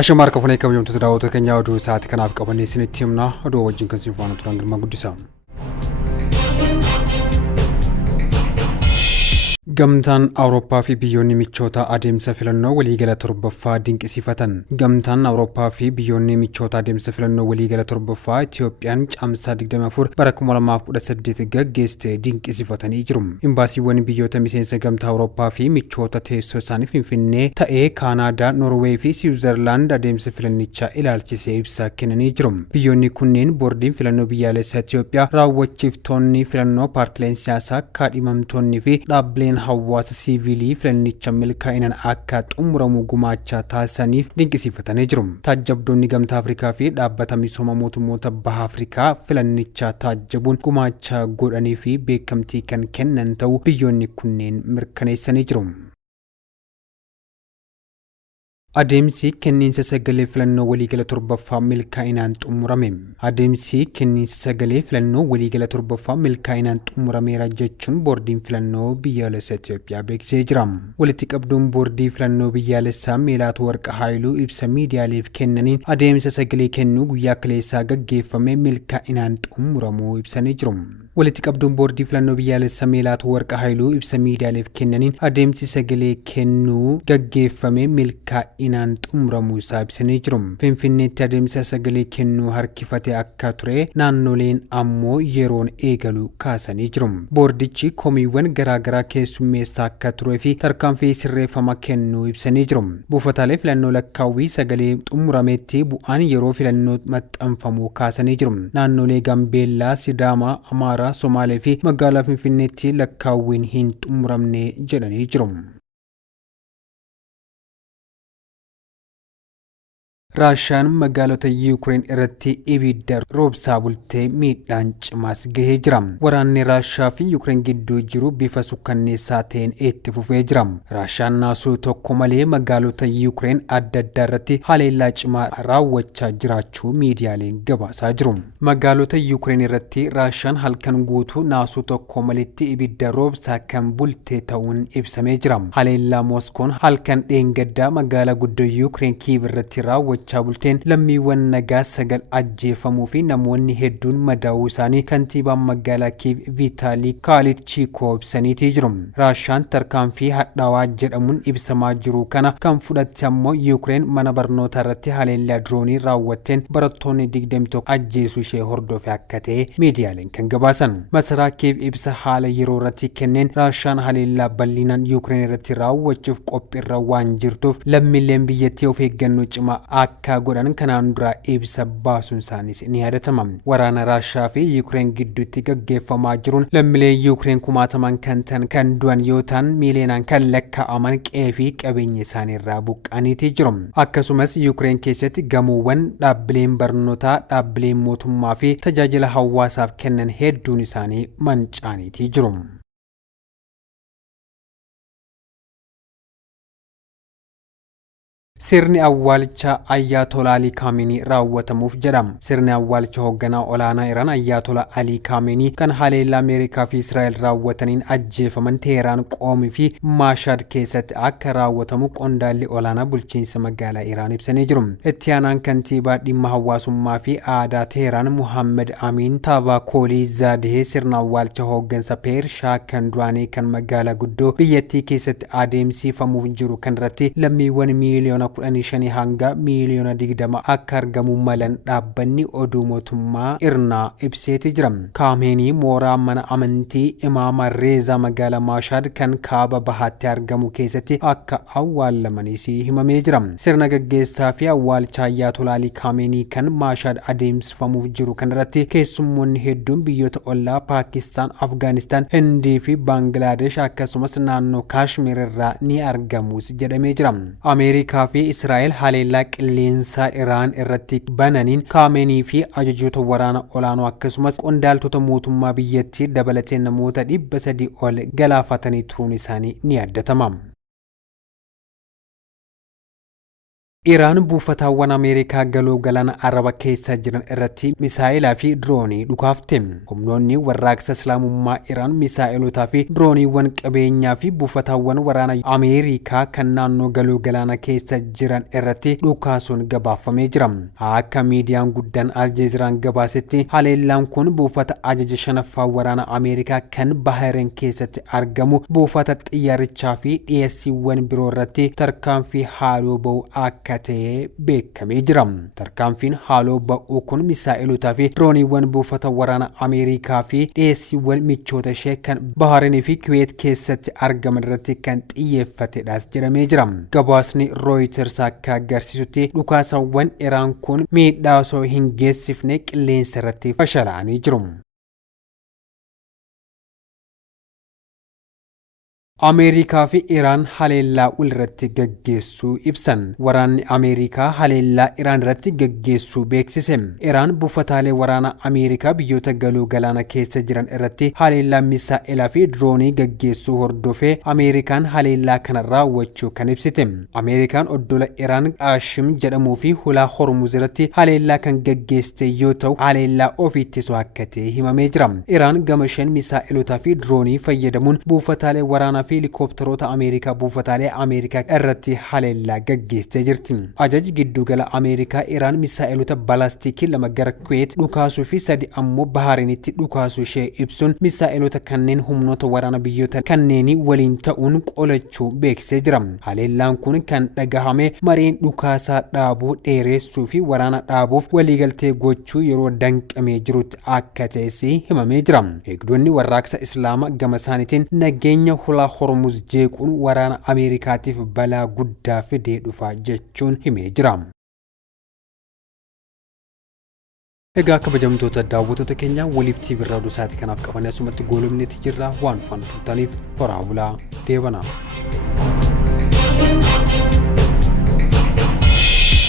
Ashamarka kafune kabajamtoota daawwattoota keenya oduu sa'aatii kanaaf qabannee isinitti himna. Oduu wajjin kan isin faana turan Girmaa Guddisaa. Gamtaan Awurooppaa fi biyyoonni michoota adeemsa filannoo waliigala torbaffaa dinqisiifatan. Gamtaan Awurooppaa fi biyyoonni michoota adeemsa filannoo waliigala torbaffaa Itiyoophiyaan caamsaa 24 bara 2018 gaggeessite dinqisiifatanii jiru. Imbaasiiwwan biyyoota miseensa gamtaa Awurooppaa fi michoota teessoo isaanii Finfinnee ta'ee Kaanaadaa, Noorweey fi Siwiizerlaand adeemsa filannichaa ilaalchisee ibsa kennanii jiru. Biyyoonni kunneen boordiin filannoo biyyaalessaa Itiyoophiyaa, raawwachiiftoonni filannoo, paartileen siyaasaa, kaadhimamtoonni fi dhaabbileen hawaasa siivilii filannicha milkaa'inaan akka xumuramu gumaacha taasisaniif dinqisiifatanii jiru. Taajjabdoonni gamtaa Afrikaa fi dhaabbata misooma mootummoota baha Afrikaa filannicha taajjabuun gumaacha godhanii fi beekamtii kan kennan ta'uu biyyoonni kunneen mirkaneessanii jiru. Adeemsi kenniinsa sagalee filannoo waliigala torbaffaa milkaa'inaan xumurame. Adeemsi kenniinsa sagalee filannoo waliigala torbaffaa milkaa'inaan xumurameera jechuun boordiin filannoo biyyaalessaa Itiyoophiyaa beeksisee jira. Walitti qabduun boordii filannoo biyyaalessaa Meelaatu Warqa Haayiluu ibsa miidiyaaleef kennaniin adeemsa sagalee kennuu guyyaa kaleessaa gaggeeffame milkaa'inaan xumuramuu ibsanii jiru. Walitti qabduun boordii filannoo biyyaalessaa Meelaatu Warqa Haayiluu ibsa miidiyaaleef kennaniin adeemsi sagalee kennuu gaggeeffame milkaa'inaan xumuramuu isaa ibsanii jiru. Finfinneetti adeemsa sagalee kennuu harkifate akka ture naannoleen ammoo yeroon eegalu kaasanii jiru. Boordichi komiiwwan garaagaraa keessummeessaa akka turee fi tarkaanfii sirreeffama kennuu ibsanii jiru. Buufataalee filannoo lakkaawwii sagalee xumurametti bu'aan yeroo filannoo maxxanfamuu kaasanii jiru. Naannolee Gambeellaa, Sidaamaa, Amaaraa, Somaalee fi magaalaa Finfinneetti lakkaawwiin hin xumuramne jedhanii jiru. Raashiyaan magaalota Yuukireen irratti ibidda roobsaa bultee miidhaan cimaas gahee jira. Waraanni Raashiyaa fi Yuukireen gidduu jiru bifa sukkanneessaa ta'een itti fufee jira. Raashiyaan naasuu tokko malee magaalota Yuukireen adda addaa irratti haleellaa cimaa raawwachaa jiraachuu miidiyaaleen gabaasaa jiru. Magaalota Yuukireen irratti Raashiyaan halkan guutuu naasuu tokko maletti ibidda roobsaa kan bultee ta'uun ibsamee jira. Haleellaa Mooskoon halkan dheengaddaa magaalaa guddoo Yuukireen Kiiv irratti raawwachaa bulteen lammiiwwan nagaa 9 ajjeefamuu fi namoonni hedduun madaa'uu isaanii kantiibaan magaalaa Kiiv Vitaalii Kaalichikoo ibsaniitii jiru. Raashiyaan tarkaanfii hadhaawaa jedhamuun ibsamaa jiru kana kan fudhatte ammoo Yuukireen mana barnootaa irratti haleellaa diroonii raawwatteen barattoonni 21 ajjeesuu ishee hordofee akka ta'e miidiyaaleen kan gabaasan. Masaraa Kiiv ibsa haala yeroo irratti kenneen Raashiyaan haleellaa bal'inaan Yuukireen irratti raawwachuuf qophiirra waan jirtuuf lammiileen biyyattii of eeggannoo cimaa akka godhan kanaan dura ibsa baasuun isaaniis ni yaadatama. Waraana Raashiyaa fi Yuukireen gidduutti gaggeeffamaa jiruun lammiileen Yuukireen kumaataman kan ta'an kan du'an yoo ta'an miiliyoonaan kan lakkaa'aman qe'ee fi qabeenya isaanii irraa buqqa'aniitii jiru. Akkasumas Yuukireen keessatti gamoowwan, dhaabbileen barnootaa, dhaabbileen mootummaa fi tajaajila hawaasaaf kennan hedduun isaanii manca'aniitii jiru. Sirni awwaalcha Ayyaatolaa Alii Kaamenii raawwatamuuf jedhama. Sirni awwaalcha hoogganaa olaanaa Iraan Ayyaatolaa Alii Kaamenii kan haleellaa Ameerikaa fi Israa'el raawwataniin ajjeefaman Teheraan, Qoomii fi Maashad keessatti akka raawwatamu qondaalli olaanaa bulchiinsa magaalaa Iraan ibsanii jiru. Itti aanaan kantiibaa dhimma hawaasummaa fi aadaa Teheraan Muhammad Amiin Taabakoolii Zaadehee sirna awwaalcha hooggansa Pershaa kan duraanii kan magaalaa guddoo biyyattii keessatti adeemsifamuuf jiru kanarratti lammiiwwan miiliyoona 15 hanga miiliyoona 20 akka argamu malan dhaabbanni oduu mootummaa Irnaa ibseeti jira. Kaameenii mooraa mana amantii Imaama Reezaa magaalaa Maashad kan kaaba bahaatti argamu keessatti akka awwaalamanis himamee jira. Sirna gaggeessaa fi awwaalcha Ayyaatolaa Alii Kaamenii kan Maashad adeemsifamuuf jiru kanarratti keessummoonni hedduun biyyoota ollaa Paakistaan, Afgaanistaan, Hindii fi Baangilaadesh akkasumas naannoo Kaashmir irraa ni argamus jedhamee jira. Ameerikaa fi Israa'el haleellaa qilleensaa Iraan irratti bananiin Kaamenii fi ajajoota waraana olaanoo akkasumas qondaaltota mootummaa biyyattii dabalatee namoota 300 ol galaafatanii turuun isaanii ni yaadatama. Iraan buufatawwan Ameerikaa galoo galaana Araba keessa jiran irratti misaa'ilaa fi diroonii dhukaafte. Humnoonni warraaqsa Islaamummaa Iraan misaa'ilotaa fi dirooniiwwan qabeenyaa fi buufatawwan waraana Ameerikaa kan naannoo galoo galaana keessa jiran irratti dhukaasuun gabaafamee jira. Akka miidiyaan guddaan Aljeeziraan gabaasetti haleellaan kun buufata ajaja shanaffaa waraana Ameerikaa kan Bahareen keessatti argamu buufata xiyyaarichaa fi dhiyeessiiwwan biroo irratti tarkaanfii haaloo ba'u akka ta'ee beekamee jira. Tarkaanfiin haaloo ba'uu kun misaa'ilotaa fi dirooniiwwan buufata waraana Ameerikaa fi dhiyeessiiwwan michoota ishee kan Bahareen fi Kuweet keessatti argaman irratti kan xiyyeeffatedhas jedhamee jira. Gabaasni Reuters akka agarsiisutti dhukaasawwan Iraan kun miidhaa osoo hin geessifne qilleensa irratti fashalaa'anii jiru. Ameerikaa fi Iraan haleellaa walirratti gaggeessuu ibsan. Waraanni Ameerikaa haleellaa Iraan irratti gaggeessuu beeksise. Iraan buufataalee waraana Ameerikaa biyyoota galoo galaana keessa jiran irratti haleellaa misaa'ilaa fi diroonii gaggeessuu hordofee Ameerikaan haleellaa kana raawwachuu kan ibsite. Ameerikaan oddola Iraan Qaashim jedhamuu fi hulaa Hormuz irratti haleellaa kan gaggeessite yoo ta'u haleellaa ofii ittisuu akka ta'e himamee jira. Iraan gama isheen misaa'ilotaa fi diroonii fayyadamuun buufataalee waraanaa fi helikopteroota Ameerikaa buufataalee Ameerikaa irratti haleellaa gaggeessitee jirti. Ajaji giddugala Ameerikaa Iraan misaa'ilota balaastikii 2 gara Kuweet dhukaasuu fi 3 ammoo Bahareenitti dhukaasuu ishee ibsuun misaa'ilota kanneen humnoota waraana biyyoota kanneenii waliin ta'uun qolachuu beeksisee jira. Haleellaan kun kan dhagahame mariin dhukaasaa dhaabuu dheeressuu fi waraana dhaabuuf waliigaltee gochuu yeroo danqamee jirutti akka ta'es himamee jira. Eegdonni warraaqsa Islaamaa gama isaaniitiin nageenya hulaa Hormuz jeequun waraana Ameerikaatiif balaa guddaa fidee dhufa jechuun himee jira. Egaa kabajamtoota daawwattoota keenya waliif TV irraa dhufaatii kanaaf qabannee asumatti goolumneetti jirra waan faana turtaniif horaa bulaa deebanaa.